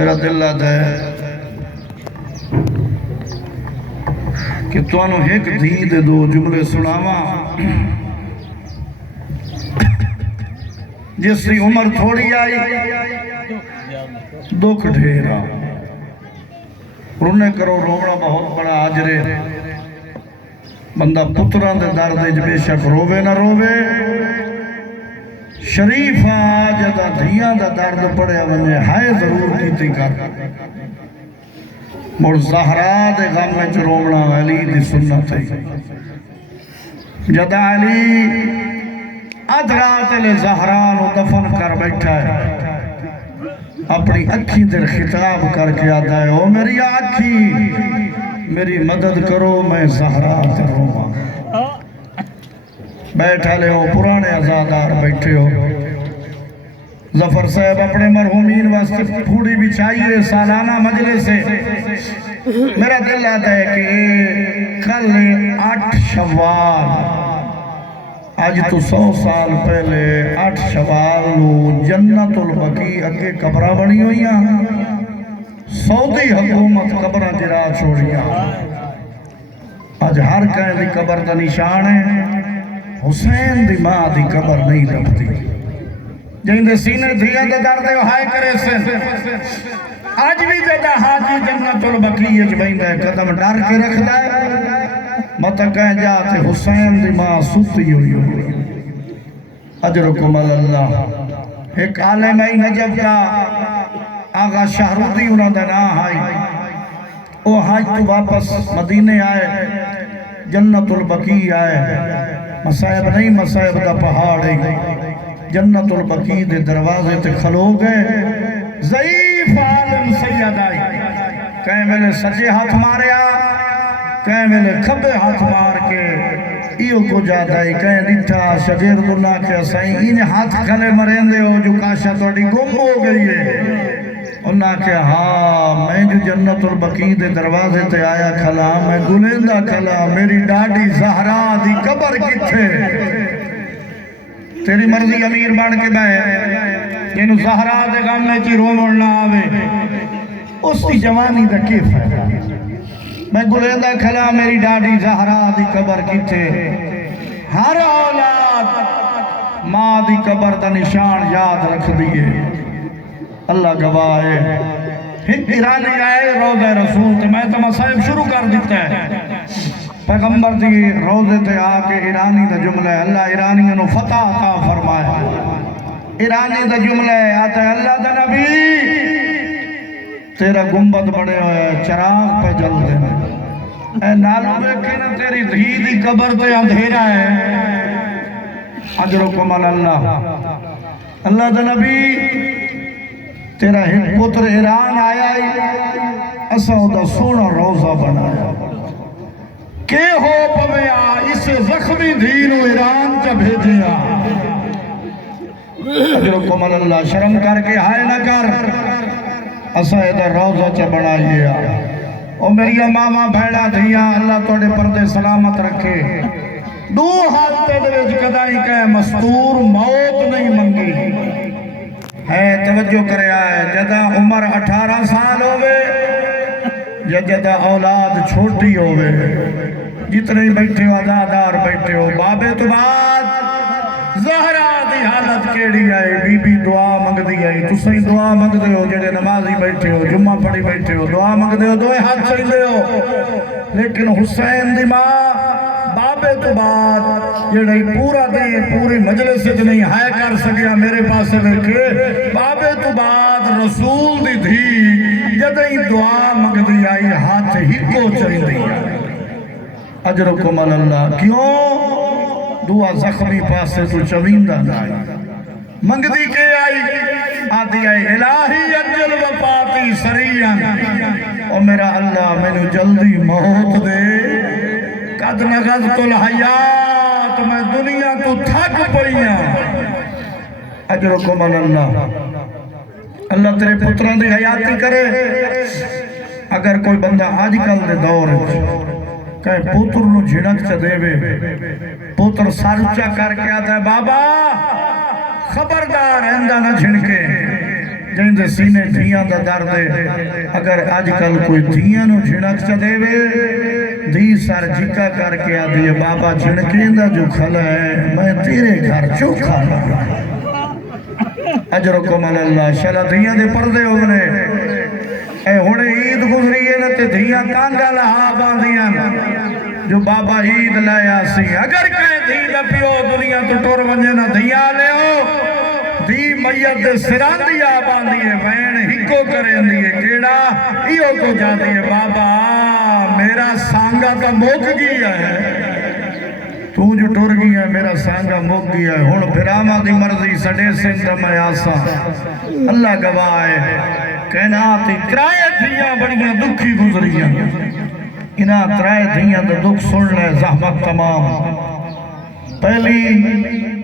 میرا دل آتا ہے کہ توانو ایک دید دو جملے سناوا جس کی عمر تھوڑی آئی دکھ ڈھیرا رونے کرو رونا بہت بڑا آجرے بندہ پتران دے درد بے شک روے نہ روے شریف جدا دھیاں دا درد پڑے ونجے ہائے ضرور کیتی کر مڑ زہرا دے غم میں چرومنا علی دی سنت ہے جدا علی ادرات لے زہران و دفن کر بیٹھا ہے اپنی اکھی در خطاب کر کے آتا ہے او میری اکھی میری مدد کرو میں زہرا تے روما بیٹھا لے ہو پرانے ازادار بیٹھے ہو ظفر صاحب اپنے مرحومین واسطے پھوڑی بچھائیے سالانہ مجلس سے میرا دل آتا ہے کہ کل 8 شوال آج تو 100 سال پہلے 8 شوال نو جنت البقیع اگے قبرہ بنی ہوئیاں سعودی حکومت قبرہ جرا چھوڑیاں آج ہر کہیں دی قبر دا نشان ہے حسین دی ماں دی قبر نہیں لگتی جن دے سینے دھیاں دے دردے ہائے کرے سے آج بھی جدا حاجی جنت البقیع جبین دے قدم ڈر کے رکھ دائے مت کہیں جاتے حسین دی ماں ستی ہوئی اجرکم اللہ ایک عالم نجف کا آغا شہرودی انہوں نے نہ آئی وہ حاج تو واپس مدینے آئے جنت البقیع آئے مسائب نہیں مسائب دا پہاڑ ہے جنت البقیع دے دروازے تے کھلو گئے ضعیف عالم سید آئی کہیں میں سجے ہاتھ ماریا کہیں میں کھبے ہاتھ مار کے ایو کو جاتا ہے کہیں دیٹھا شجیر اللہ کے سائیں انہیں ہاتھ کھلے مرین دے ہو جو کاشا توڑی گم ہو گئی ہے انہاں کہ ہاں میں جو جنت البقیع دے دروازے تے آیا کھلا میں گلیندہ کھلا میری ڈاڈی زہرا دی قبر کتھے تیری مرضی امیر بڑھ کے بائے جنہوں زہرا دے غم میں چی رو مرنا آوے اس کی جوانی دا کی فائدہ میں گلیندہ کھلا میری ڈاڈی زہرا دی قبر کتھے ہر اولاد ماں دی قبر دا نشان یاد رکھ دیئے اللہ گواہ ہے ایک ایرانی آئے روضہ رسول تے میں تو مسائب شروع کر دیتا ہے پیغمبر دی روضے تے آکے ایرانی دا جملہ ہے اللہ ایرانی انہوں فتح عطا فرمائے ایرانی دا جملہ ہے آتا ہے اللہ دا نبی تیرا گنبد بڑے ہوئے چراغ پہ جل دے اے نالو بیکھنا تیری دھی دی قبر تے اندھیرا ہے اجرکم اللہ اللہ دا نبی تیرا ایک پتر ایران آیا ہے اسا دا سونا روزہ بنایا کہ ہو پویا اسے زخمی دینو ایران چا بھیجیا اجرکم اللہ شرم کر کے ہائے نہ کر اسا دا روزہ چا بنایا او میری ماما بھیڑا دھیا اللہ توڑے پردے سلامت رکھے دو ہاتھ تے دویج کدائی کہ مستور موت نہیں منگی ہے توجہ کرے آئے جدہ عمر 18 سال ہوئے یا جدہ اولاد چھوٹی ہوئے جتنے بیٹھے ہو ادادار بیٹھے ہو بابے تو بعد زہرا دی حالت کیڑی آئے بی بی دعا مانگ دی آئی تو صحیح دعا مانگ دے ہو جڑے نمازی بیٹھے ہو جمعہ پڑھی بیٹھے ہو دعا مانگ دے ہو دوئے ہاتھ چل دے ہو لیکن حسین دی ماں بابے تو بعد یہ نہیں پورا دے پوری مجلس سے نہیں ہائے کر سکیا میرے پاس بیٹھے بابے تو بعد رسول دی دھی جدہی دعا مانگ دی آئی ہاتھ ہی کو چل دی اجرکم اللہ کیوں دعا زخمی پاس سے تو چویندہ نائی مانگ دی کے آئی آتی آئی الہی اجل وفاتی سریعن اور میرا اللہ میں نے جلدی موت دے قد نغزت الحیات میں دنیا تو تھک پڑیاں اجرکم اللہ اللہ تیرے پتران دی حیاتی کرے اگر کوئی بندہ آج کل دے دور کہے پتر نو جھڑک چا دے وے پتر سارچا کر کے آتا ہے بابا خبردار اندہ نہ جھڑکے جن دے سینے دھیاں دا درد ہے اگر آج کل کوئی دھیاں نو جھنک چا دے وے دھی سار جھکا کر کے آدھی ہے بابا جھنکیں دا جو کھلا ہے میں تیرے گھر چوکھا رہا اجرکم اللہ شالا دھیاں دے پردے ہونے اے ہونے عید گزری ہے نا تے دھیاں کانگا لہا باندیاں جو بابا عید لایا سی اگر کہیں دھی دا پیو دنیا تو ٹور ونجے نا دھیاں لے ہو دھی میت دے سران دیا باندی ہے وین ہکو کریں دیئے کیڑا ایو کو جا دیئے بابا میرا سانگا کا موک گیا ہے تو جو ٹور گیا ہے میرا سانگا موک گیا ہے ہون پھراما دی مرضی سڑے سندہ میں آسا اللہ گواہ ہے کہنا آتی کرائے دھیاں بڑیاں دکھی گزریاں انہاں ترائے دھیاں تو دکھ سن لے زحمت تمام پہلی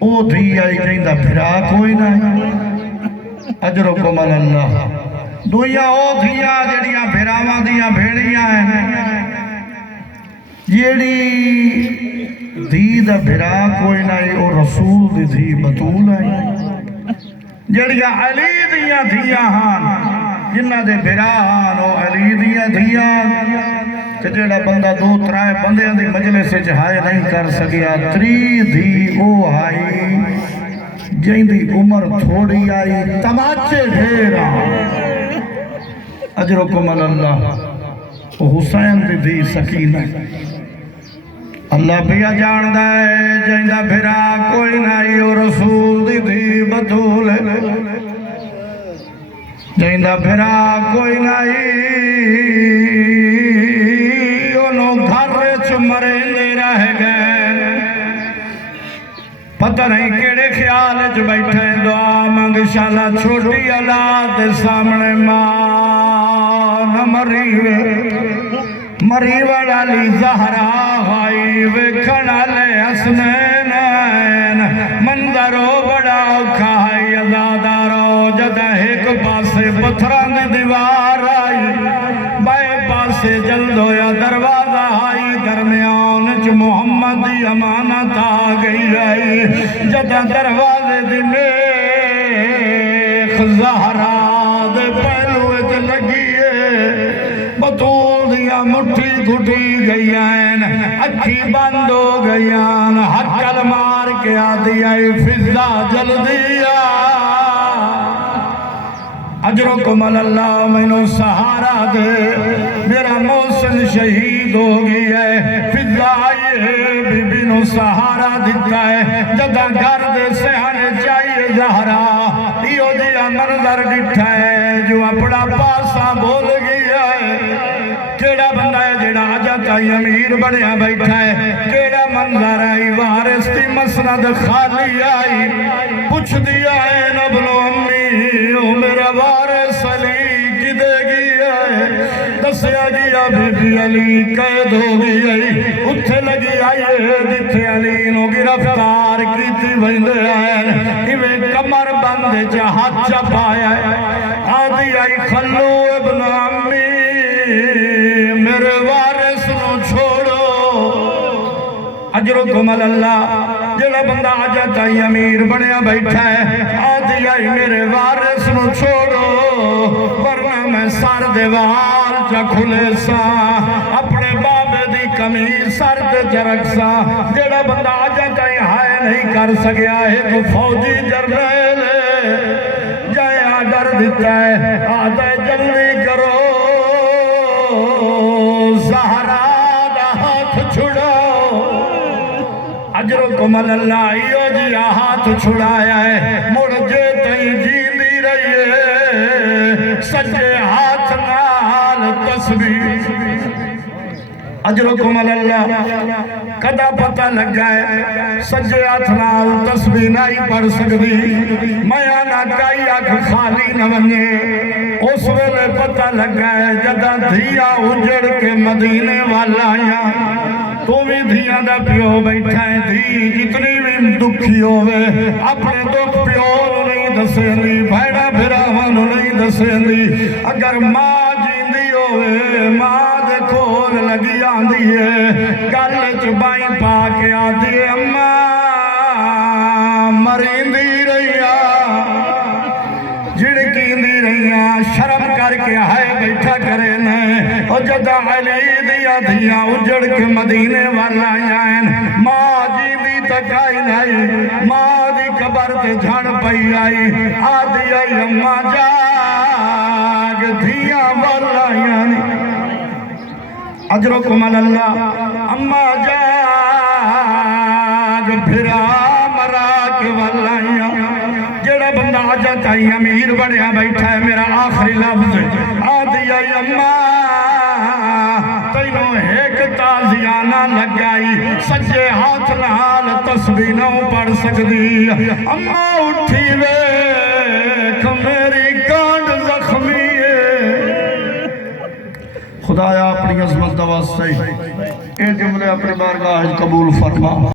او دھی آئی جائیں دا پھرا کوئی نہ اجرکم اللہ دویا او دھیاں جڑیاں پھراواں دیاں بھیڑیاں ہیں جیڑی دھی دا بھرا کوئی نہ او رسول دی دھی بطول ہے جڑیاں علی دیاں دھیاں ہاں جنہ دے بھرا ہاں او علی دیاں دھیاں کہ جڑا بندہ دو ترائے بندے دی مجلس سے جہائے نہیں کر سکیا تری دھی او آئی جائیں دی عمر تھوڑی آئی تماچے ڈھیرا اجرکم اللہ حسین دی دھی سکینہ اللہ بیا جان دائے جائیں دا بھرا کوئی نہیں او رسول دی دھی بطول جائیں دا بھرا کوئی نہیں مرے لے رہ گئے پتہ نہیں کیڑے خیال جو بیٹھے دعا مانگ شالا چھوٹی اولاد سامنے ماں نہ مری والی زہرا آئی وکھنا لے حسنین منظرو بڑا اوکھا ہے ازادارو جدہ ایک پاسے پتھران دی دیوار آئی بائے پاسے جلد ہویا دروازہ آئی درمیان چ محمد دی امانت آ گئی آئی جدہ دروازے دی نیخ زہرا دے پہلوے تے لگی ہے بطول دیا مٹھی گھٹی گئی ہیں اکھی بند ہو گئی ہیں حکل مار کے آدھی آئی فضا جل دیا اجرکم اللہ مینو سہارا دے میرا محسن شہید ہو گئی ہے فضا یہ بی بی نو سہارا دیتا ہے جدہ گھر دے سہانے چاہیے زہرا ایو جیا منظر ڈٹھا ہے جو اپنا پاسا بول گیا ہے کیڑا بندہ ہے جیڑا آجا تائی امیر بڑیا بیٹھا ہے کیڑا منظر آئی وارث تی مسند خالی آئی پوچھ دیا ہے نبلو امی او میرا وارث علی کی دے گیا ہے دسیا گیا بی بی علی قید ہو گئی اتھے لگی آئے جتھے علی نو گرفتار کیتی بندے آئے ایویں کمر بندے جا ہاتھ چپایا آدھی آئی خلو ابن امی میرے وارث نو چھوڑو اجرکم اللہ جڑا بندہ آجا تائی امیر بنیا بیٹھا ہے آدھی آئی میرے وارث نو چھوڑو ورنہ میں سار دیوال چا کھلے سا اپنے بابے دی کمی سر دے جرک سا جڑا بندہ آجا تائی ہائے نہیں کر سکیا ہے تو فوجی جرنیل جائے آڈر دیتا ہے آدھے جلدی کرو زہرا دا ہاتھ چھڑاؤ اجرکم اللہ ایو جی ہاتھ چھڑایا ہے مڑ جے تئیں جیندی رہی ہے سجے ہاتھ نال تسبیح اجرکم اللہ کدا پتہ لگ گئے سجے ہاتھ نال تسبیح نہیں پڑھ سکتی میں آنا کائی آنکھ خالی نہ بنے اس ویلے پتہ لگ گئے جدہ دھیا اجڑ کے مدینے والا آیا تو بھی دھیاں دا پیو بیٹھا ہے دھی جتنی بھی دکھی ہوئے اپنے دکھ پیو نہیں دسیں دی بھیڑا بھراوان نہیں دسیں دی اگر ماں جیندی ہوئے ماں دے کھول لگی آندی ہے گل چبائیں پا کے آدھی ہے اماں مریندی رہیا جڑ جیندی رہیاں شرم کر کے ہائے بیٹھا کرے نے او جدا علی دیا دیا اجڑ کے مدینے والا آئین ماں جیندی تکائی لائی ماں دی قبر تے جھڑ پئی آئی آدھی آئی اماں جاگ دھیاں والا آئین اجرکم اللہ اماں جاگ پھرا مراک والا جڑا بندہ آجا تائی امیر بڑیا بیٹھا ہے میرا آخری لفظ آدھی آئی اماں تینوں ایک تازیانہ لگائی سجے ہاتھ نال تسبیح نہ پڑھ سکتی اماں اٹھی ویکھ میری کانڈ زخمی ہے خدایا اپنی عظمت واسطے اے جملے اپنے بارگاہ قبول فرما